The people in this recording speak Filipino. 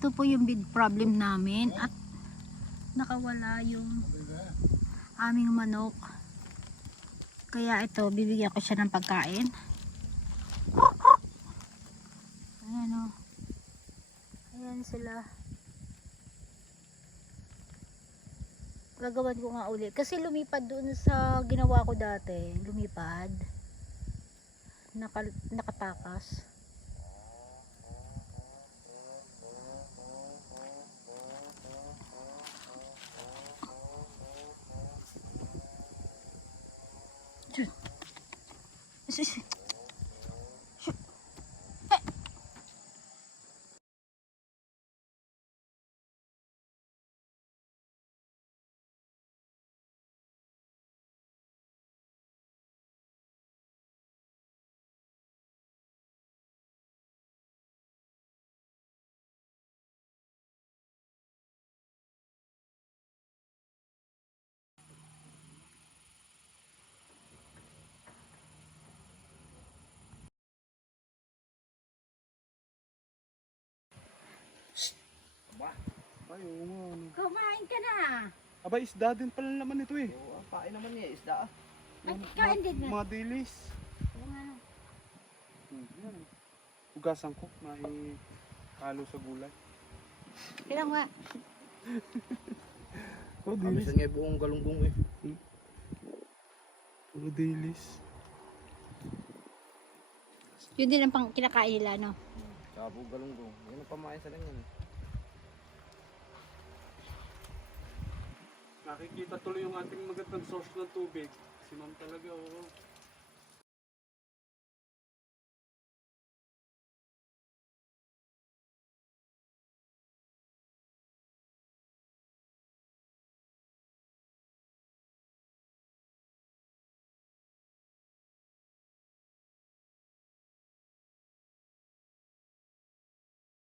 ito po yung big problem namin at nakawala yung aming manok. Kaya ito, bibigyan ko siya ng pagkain. Ayan o. Ayan sila. Gagawan ko nga ulit. Kasi lumipad doon sa ginawa ko dati. Lumipad. Naka, nakatakas. 谢 谢 Ay, oo nga. Ano. Kumain ka na. Aba, isda din pala naman ito eh. Oo, ang kain naman niya, isda. ah. Ay, kain din na. Mga dilis. Hmm, yan. Hugasan ko, may halo sa gulay. Kailan nga. Oh, Kami sa nga buong galunggong eh. Puro dilis. Yun din ang pang kinakain nila, no? Buong galunggong. Yan ang pamain sa ganyan. Nakikita tuloy yung ating magandang source ng tubig. Si ma'am talaga, oo.